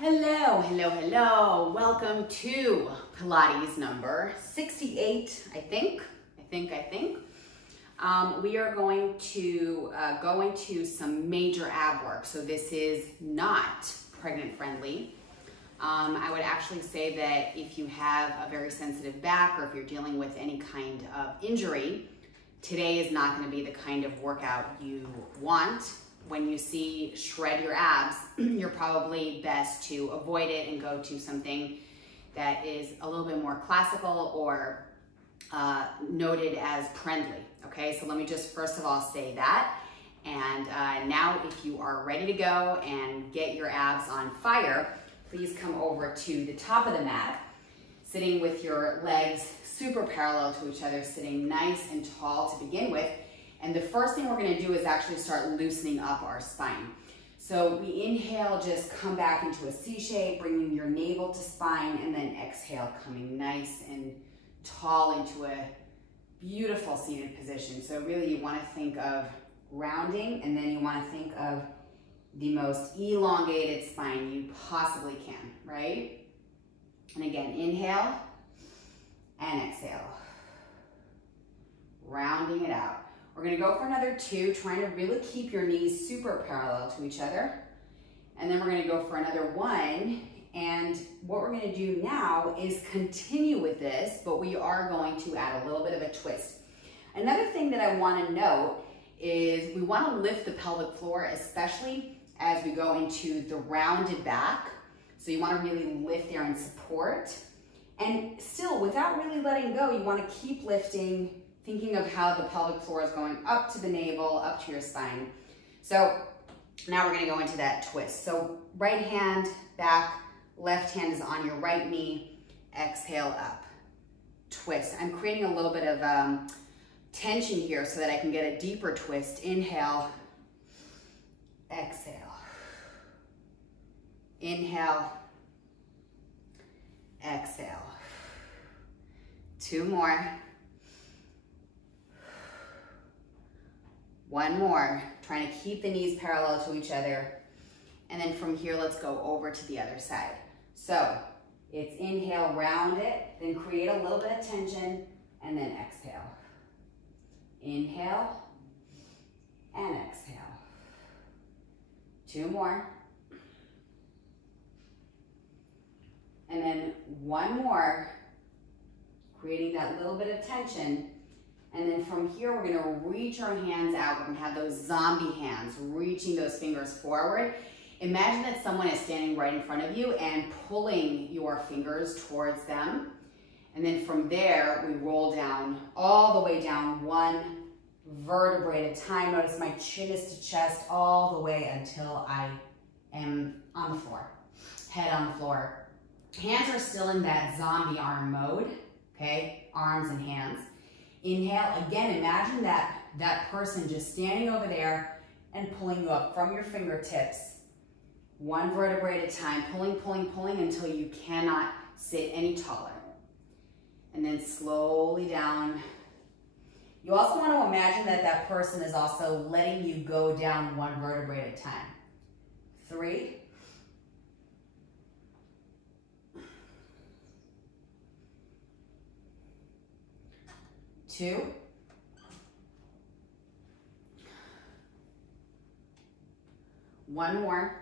Hello, hello, hello. Welcome to Pilates number 68, I think. We are going to go into some major ab work. So this is not pregnant friendly. I would actually say that if you have a very sensitive back or if you're dealing with any kind of injury, today is not going to be the kind of workout you want. When you see shred your abs, you're probably best to avoid it and go to something that is a little bit more classical or noted as friendly. Okay, so let me just first of all say that. And now if you are ready to go and get your abs on fire, please come over to the top of the mat, sitting with your legs super parallel to each other, sitting nice and tall to begin with. And the first thing we're gonna do is actually start loosening up our spine. So we inhale, just come back into a C shape, bringing your navel to spine, and then exhale, coming nice and tall into a beautiful seated position. So really you wanna think of rounding, and then you wanna think of the most elongated spine you possibly can, right? And again, inhale and exhale. Rounding it out. We're gonna go for another 2, trying to really keep your knees super parallel to each other. And then we're gonna go for another 1. And what we're gonna do now is continue with this, but we are going to add a little bit of a twist. Another thing that I wanna note is we wanna lift the pelvic floor, especially as we go into the rounded back. So you wanna really lift there and support. And still, without really letting go, you wanna keep lifting, thinking of how the pelvic floor is going up to the navel, up to your spine. So now we're gonna go into that twist. So right hand back, left hand is on your right knee, exhale up, twist. I'm creating a little bit of tension here so that I can get a deeper twist. Inhale, exhale. Inhale, exhale. 2 more. 1 more, trying to keep the knees parallel to each other. And then from here, let's go over to the other side. So it's inhale, round it, then create a little bit of tension, and then exhale. Inhale and exhale. 2 more. And then 1 more, creating that little bit of tension. And then from here, we're gonna reach our hands out. We're gonna have those zombie hands, reaching those fingers forward. Imagine that someone is standing right in front of you and pulling your fingers towards them. And then from there, we roll down, all the way down, 1 vertebrae at a time. Notice my chin is to chest all the way until I am on the floor, head on the floor. Hands are still in that zombie arm mode, okay? Arms and hands. Inhale, again, imagine that person just standing over there and pulling you up from your fingertips, 1 vertebrae at a time, pulling, pulling, pulling until you cannot sit any taller. And then slowly down. You also want to imagine that that person is also letting you go down 1 vertebrae at a time. 3. 2. 1 more.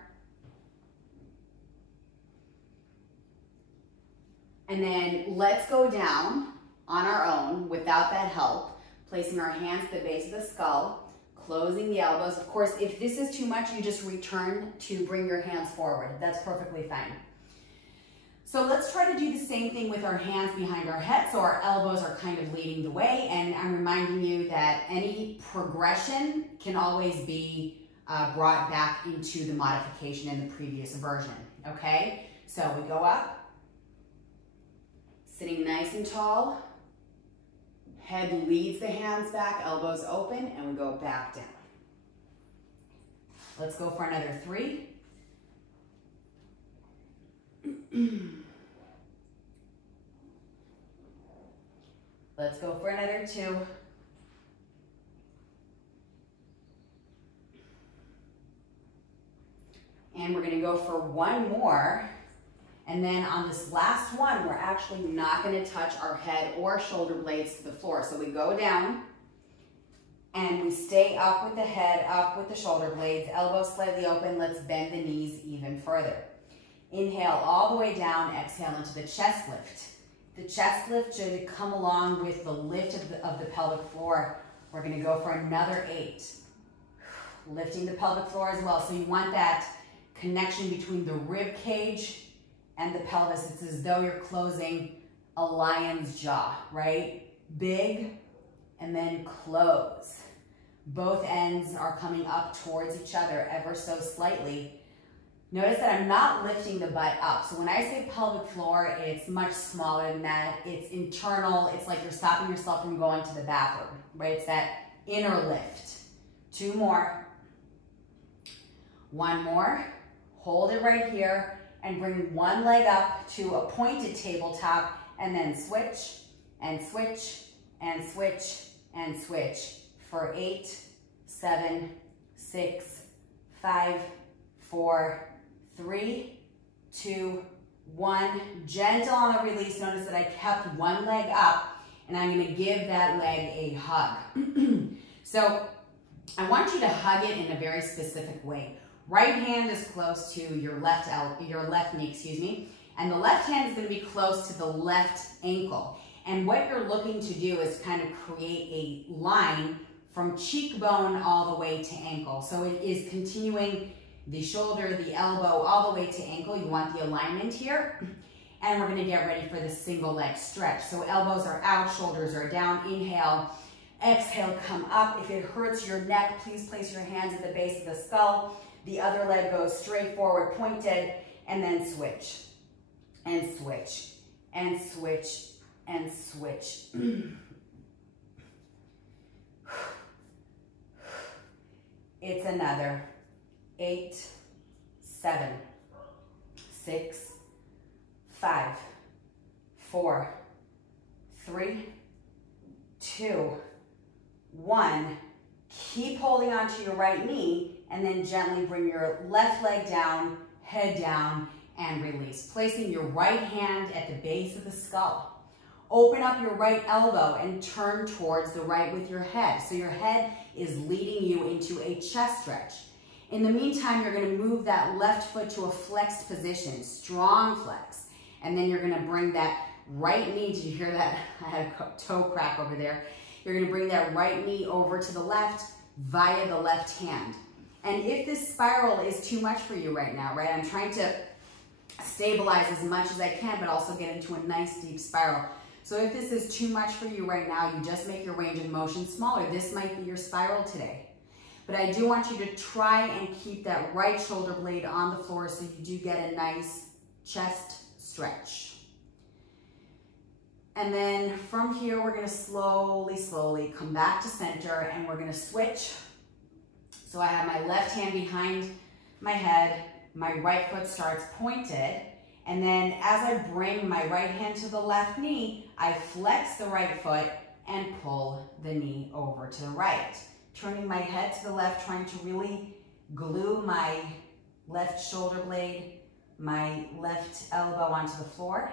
And then let's go down on our own without that help, placing our hands at the base of the skull, closing the elbows. Of course, if this is too much, you just return to bring your hands forward. That's perfectly fine. So let's try to do the same thing with our hands behind our head, so our elbows are kind of leading the way, and I'm reminding you that any progression can always be brought back into the modification in the previous version, okay? So we go up, sitting nice and tall, head leads the hands back, elbows open, and we go back down. Let's go for another 3. Let's go for another 2. And we're gonna go for one more. And then on this last one, we're actually not gonna touch our head or shoulder blades to the floor. So we go down and we stay up with the head, up with the shoulder blades, elbows slightly open. Let's bend the knees even further. Inhale all the way down, exhale into the chest lift. The chest lift should come along with the lift of the pelvic floor. We're gonna go for another 8. Lifting the pelvic floor as well. So you want that connection between the rib cage and the pelvis. It's as though you're closing a lion's jaw, right? Big and then close. Both ends are coming up towards each other ever so slightly. Notice that I'm not lifting the butt up. So when I say pelvic floor, it's much smaller than that. It's internal. It's like you're stopping yourself from going to the bathroom, right? It's that inner lift. 2 more. 1 more. Hold it right here and bring one leg up to a pointed tabletop and then switch and switch and switch and switch for 8, 7, 6, 5, 4, 3, 2, 1. Gentle on the release. Notice that I kept one leg up and I'm going to give that leg a hug. So I want you to hug it in a very specific way. Right hand is close to your left knee, excuse me, and the left hand is going to be close to the left ankle. And what you're looking to do is kind of create a line from cheekbone all the way to ankle. So it is continuing the shoulder, the elbow, all the way to ankle. You want the alignment here. And we're going to get ready for the single leg stretch. So elbows are out, shoulders are down. Inhale, exhale, come up. If it hurts your neck, please place your hands at the base of the skull. The other leg goes straight forward, pointed, and then switch, and switch, and switch, and switch. It's another 8, 7, 6, 5, 4, 3, 2, 1. Keep holding onto your right knee and then gently bring your left leg down, head down, and release. Placing your right hand at the base of the skull. Open up your right elbow and turn towards the right with your head. So your head is leading you into a chest stretch. In the meantime, you're going to move that left foot to a flexed position, strong flex. And then you're going to bring that right knee, did you hear that? I had a toe crack over there. You're going to bring that right knee over to the left via the left hand. And if this spiral is too much for you right now, right? I'm trying to stabilize as much as I can, but also get into a nice deep spiral. So if this is too much for you right now, you just make your range of motion smaller. This might be your spiral today. But I do want you to try and keep that right shoulder blade on the floor so you do get a nice chest stretch. And then from here, we're gonna slowly come back to center and we're gonna switch. So I have my left hand behind my head, my right foot starts pointed, and then as I bring my right hand to the left knee, I flex the right foot and pull the knee over to the right. Turning my head to the left, trying to really glue my left shoulder blade, my left elbow onto the floor.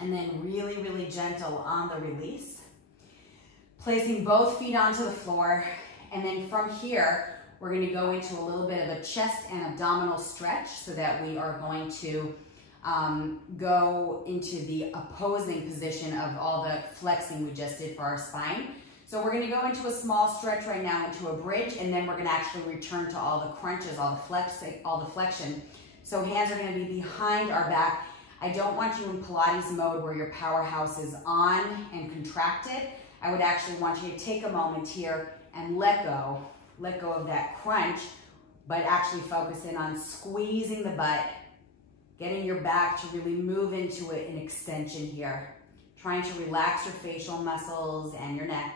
And then really gentle on the release. Placing both feet onto the floor. And then from here, we're going to go into a little bit of a chest and abdominal stretch so that we are going to go into the opposing position of all the flexing we just did for our spine. So we're going to go into a small stretch right now, into a bridge, and then we're going to actually return to all the crunches, all the flexion. So hands are going to be behind our back. I don't want you in Pilates mode where your powerhouse is on and contracted. I would actually want you to take a moment here and let go of that crunch, but actually focus in on squeezing the butt, getting your back to really move into an extension here. Trying to relax your facial muscles and your neck.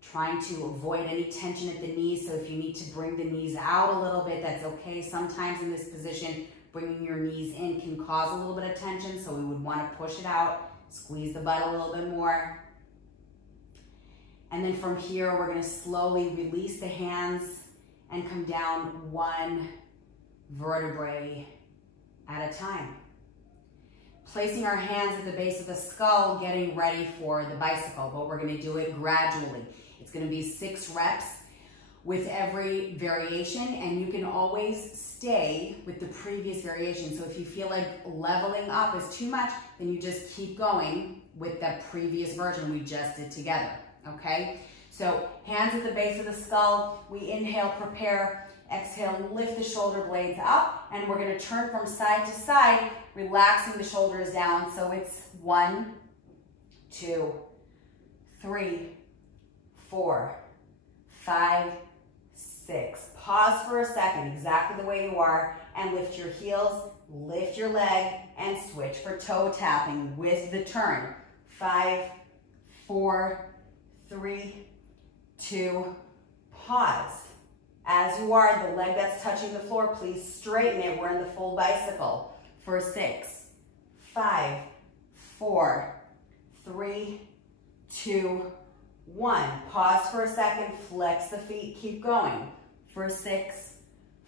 Trying to avoid any tension at the knees, so if you need to bring the knees out a little bit, that's okay. Sometimes in this position, bringing your knees in can cause a little bit of tension, so we would want to push it out, squeeze the butt a little bit more. And then from here, we're going to slowly release the hands and come down one vertebrae at a time. Placing our hands at the base of the skull, getting ready for the bicycle, but we're going to do it gradually. It's going to be 6 reps with every variation, and you can always stay with the previous variation. So if you feel like leveling up is too much, then you just keep going with the previous version we just did together, okay? So hands at the base of the skull, we inhale, prepare, exhale, lift the shoulder blades up, and we're gonna turn from side to side, relaxing the shoulders down. So it's 1, 2, 3, 4, 5, 6. Pause for a second, exactly the way you are, and lift your heels, lift your leg, and switch for toe tapping with the turn. 5, 4, 3, 2, pause. As you are, the leg that's touching the floor, please straighten it. We're in the full bicycle. For 6, 5, 4, 3, 2, 1. Pause for a second, flex the feet, keep going. For 6,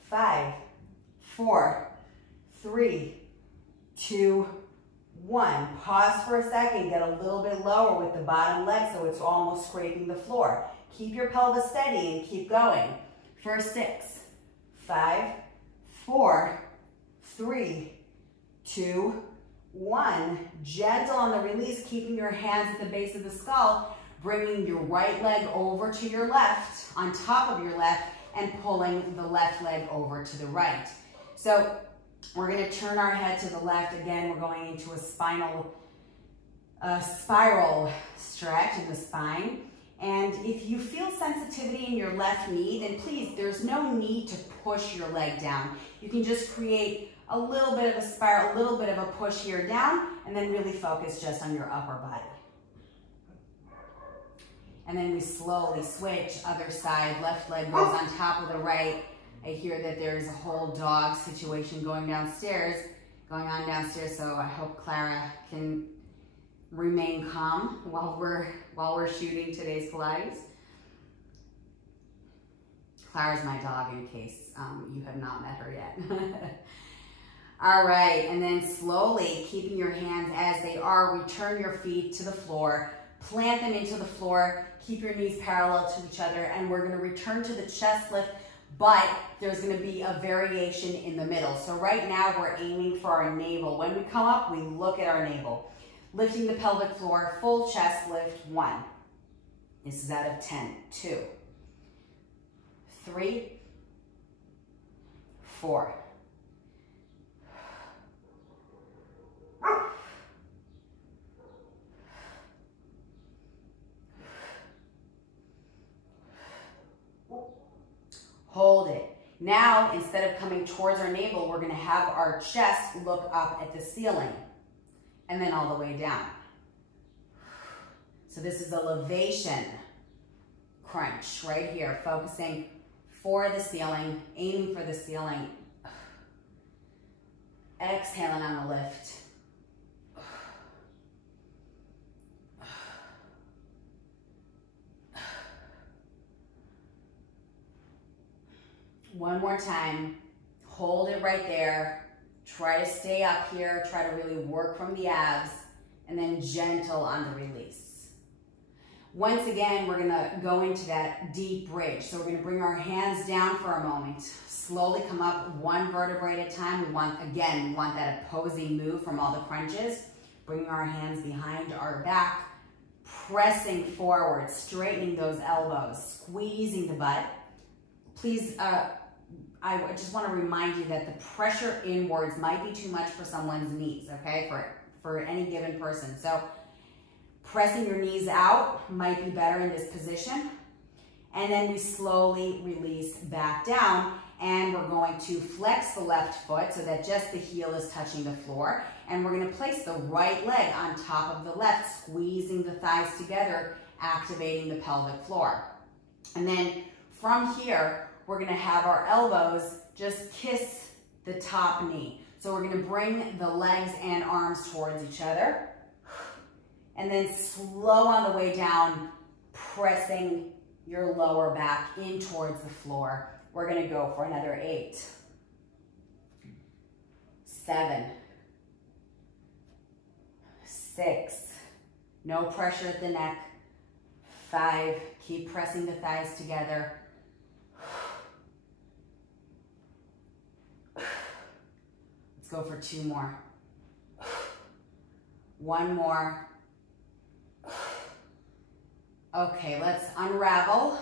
5, 4, 3, 2, 1. Pause for a second, get a little bit lower with the bottom leg so it's almost scraping the floor. Keep your pelvis steady and keep going. For 6, 5, 4, 3, 2, 1. Gentle on the release, keeping your hands at the base of the skull, bringing your right leg over to your left, on top of your left, and pulling the left leg over to the right. So we're going to turn our head to the left. Again, we're going into a spiral stretch in the spine. And if you feel sensitivity in your left knee, then please, there's no need to push your leg down. You can just create a little bit of a spiral, a little bit of a push here down, and then really focus just on your upper body. And then we slowly switch, other side, left leg goes on top of the right. I hear that there's a whole dog situation going on downstairs, so I hope Clara can remain calm while we're shooting today's Pilates. Clara's my dog in case you have not met her yet. All right, and then slowly, keeping your hands as they are, return your feet to the floor, plant them into the floor, keep your knees parallel to each other, and we're gonna return to the chest lift, but there's gonna be a variation in the middle. So right now we're aiming for our navel. When we come up, we look at our navel. Lifting the pelvic floor, full chest lift, 1. This is out of 10, 2, 3, 4. Hold it. Now, instead of coming towards our navel, we're going to have our chest look up at the ceiling and then all the way down. So this is elevation crunch right here, focusing for the ceiling, aiming for the ceiling. Exhaling on the lift. One more time, hold it right there. Try to stay up here, try to really work from the abs, and then gentle on the release. Once again, we're gonna go into that deep bridge. So we're gonna bring our hands down for a moment, slowly come up one vertebrae at a time. We want that opposing move from all the crunches. Bringing our hands behind our back, pressing forward, straightening those elbows, squeezing the butt. Please, I just want to remind you that the pressure inwards might be too much for someone's knees, okay, for any given person. So pressing your knees out might be better in this position. And then we slowly release back down, and we're going to flex the left foot so that just the heel is touching the floor. And we're going to place the right leg on top of the left, squeezing the thighs together, activating the pelvic floor. And then from here, we're gonna have our elbows just kiss the top knee. So we're gonna bring the legs and arms towards each other. And then slow on the way down, pressing your lower back in towards the floor, We're gonna go for another 8, 7, 6, no pressure at the neck, 5, keep pressing the thighs together, let's go for 2 more, 1 more, okay, let's unravel,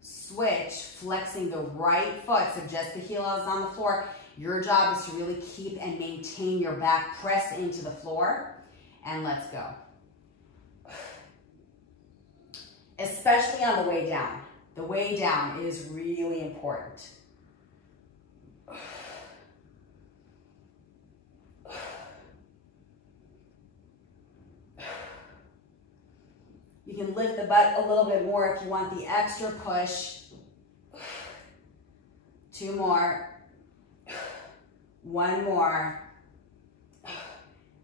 switch, flexing the right foot, so just the heel is on the floor. Your job is to really keep and maintain your back pressed into the floor, and let's go. Especially on the way down. The way down is really important. You can lift the butt a little bit more if you want the extra push. 2 more. 1 more.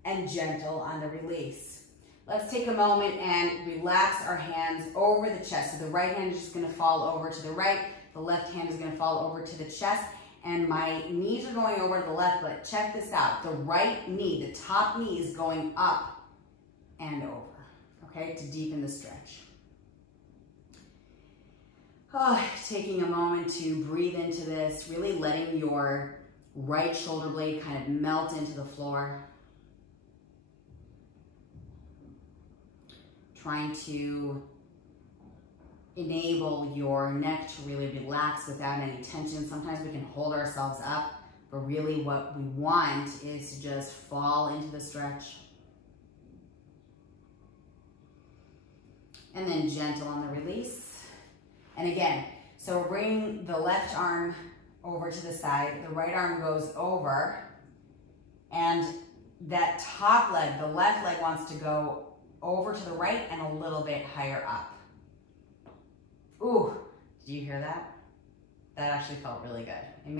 And gentle on the release. Let's take a moment and relax our hands over the chest. So the right hand is just going to fall over to the right. The left hand is going to fall over to the chest. And my knees are going over to the left, but check this out. The right knee, the top knee is going up and over, okay, to deepen the stretch. Oh, taking a moment to breathe into this, really letting your right shoulder blade kind of melt into the floor. Trying to enable your neck to really relax without any tension. Sometimes we can hold ourselves up, but really what we want is to just fall into the stretch. And then gentle on the release. And again, so we're bringing the left arm over to the side, the right arm goes over, and that top leg, the left leg, wants to go over to the right and a little bit higher up. Ooh, did you hear that? That actually felt really good. It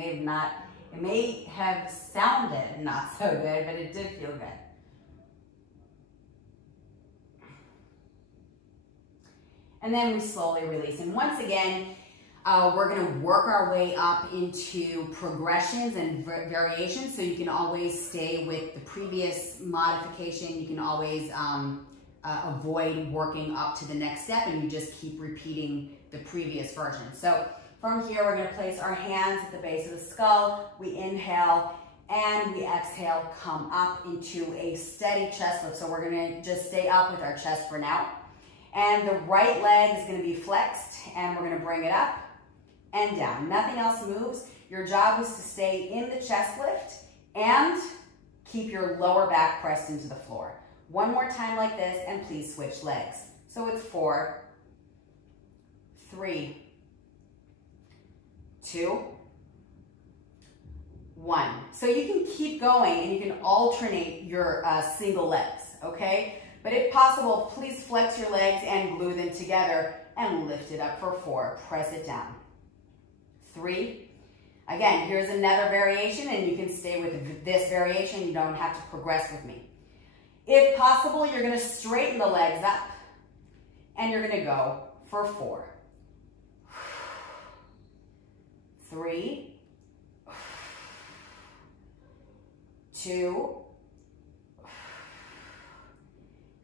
may have sounded not so good, but it did feel good. And then we slowly release. And once again, we're gonna work our way up into progressions and variations, so you can always stay with the previous modification. You can always avoid working up to the next step, and you just keep repeating the previous version. So from here, we're gonna place our hands at the base of the skull. We inhale and we exhale, come up into a steady chest lift. So we're gonna just stay up with our chest for now. And the right leg is gonna be flexed, and we're gonna bring it up and down. Nothing else moves. Your job is to stay in the chest lift and keep your lower back pressed into the floor. One more time like this, and please switch legs. So it's 4, 3, 2, 1. So you can keep going and you can alternate your single legs, okay? But if possible, please flex your legs and glue them together and lift it up for 4. Press it down. 3. Again, here's another variation, and you can stay with this variation. You don't have to progress with me. If possible, you're gonna straighten the legs up, and you're gonna go for 4. 3, 2,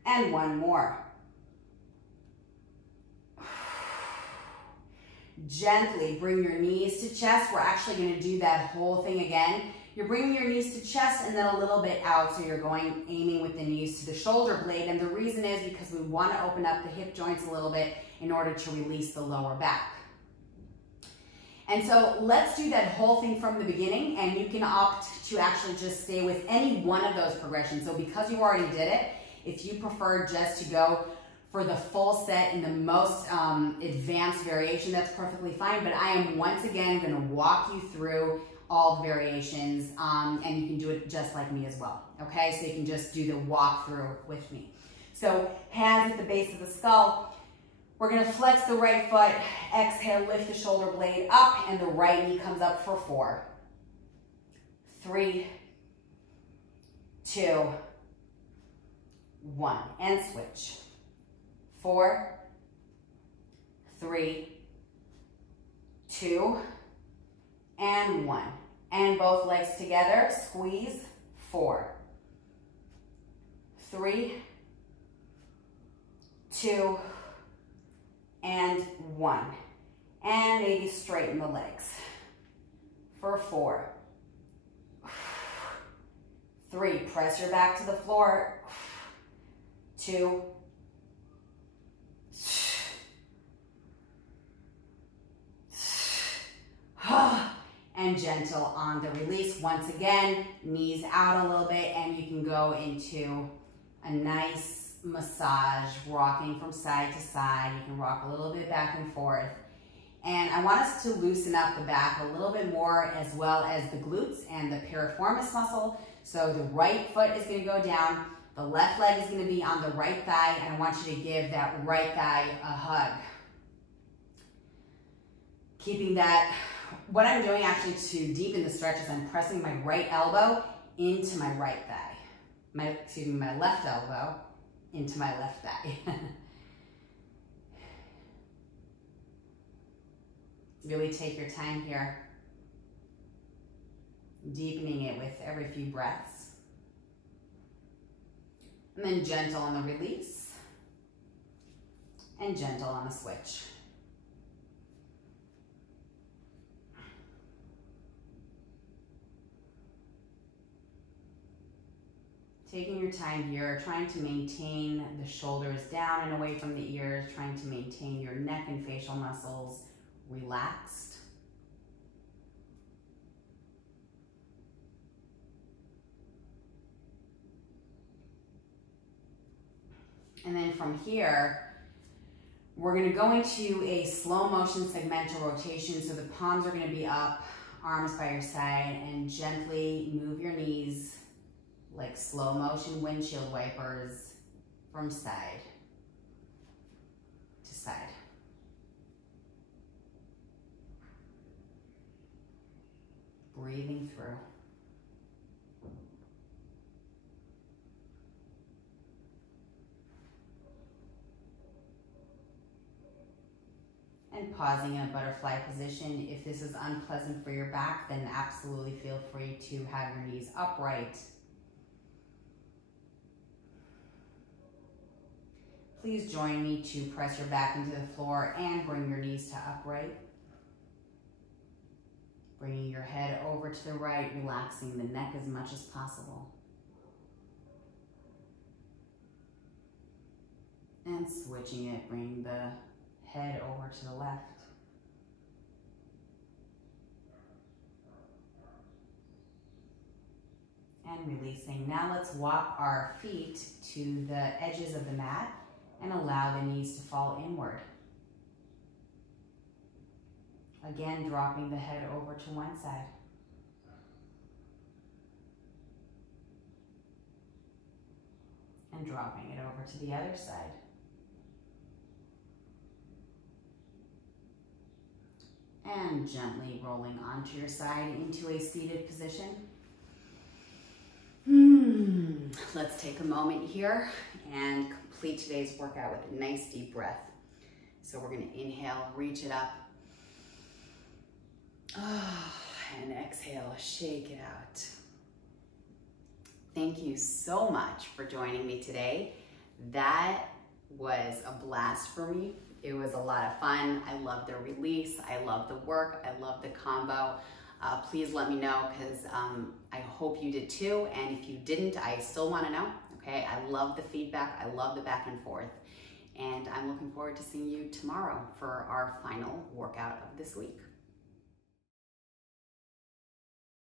and 1 more. Gently bring your knees to chest. We're actually going to do that whole thing again. You're bringing your knees to chest and then a little bit out, so you're aiming with the knees to the shoulder blade, and the reason is because we want to open up the hip joints a little bit in order to release the lower back. And so let's do that whole thing from the beginning, and you can opt to actually just stay with any one of those progressions. So because you already did it, if you prefer just to go for the full set in the most advanced variation, that's perfectly fine. But I am once again going to walk you through all the variations, and you can do it just like me as well. Okay, so you can just do the walkthrough with me. So hands at the base of the skull. We're going to flex the right foot, exhale, lift the shoulder blade up, and the right knee comes up for 4, 3, 2, 1, and switch. 4, 3, 2, and 1. And both legs together, squeeze, 4, 3, 2, and 1. And maybe straighten the legs for 4, 3, press your back to the floor, 2, and gentle on the release. Once again, knees out a little bit, and you can go into a nice massage, rocking from side to side. You can rock a little bit back and forth. And I want us to loosen up the back a little bit more, as well as the glutes and the piriformis muscle. So the right foot is going to go down, the left leg is going to be on the right thigh, and I want you to give that right thigh a hug. Keeping that, what I'm doing actually to deepen the stretch is I'm pressing my right elbow into my right thigh. My left elbow into my left thigh. Really take your time here, deepening it with every few breaths. And then gentle on the release, and gentle on the switch. Taking your time here, trying to maintain the shoulders down and away from the ears, trying to maintain your neck and facial muscles relaxed. And then from here, we're going to go into a slow motion segmental rotation. So the palms are going to be up, arms by your side, and gently move your knees like slow motion windshield wipers from side to side. Breathing through. And pausing in a butterfly position. If this is unpleasant for your back, then absolutely feel free to have your knees upright. Please join me to press your back into the floor and bring your knees to upright. Bringing your head over to the right, relaxing the neck as much as possible. And switching it, bring the head over to the left. And releasing. Now let's walk our feet to the edges of the mat and allow the knees to fall inward. Again, dropping the head over to one side. And dropping it over to the other side. And gently rolling onto your side into a seated position. Let's take a moment here and complete today's workout with a nice deep breath. So we're going to inhale, reach it up. And exhale, shake it out. Thank you so much for joining me today. That was a blast for me. It was a lot of fun. I love the release. I love the work. I love the combo. Please let me know, because I hope you did too. And if you didn't, I still want to know. Okay, I love the feedback. I love the back and forth. And I'm looking forward to seeing you tomorrow for our final workout of this week.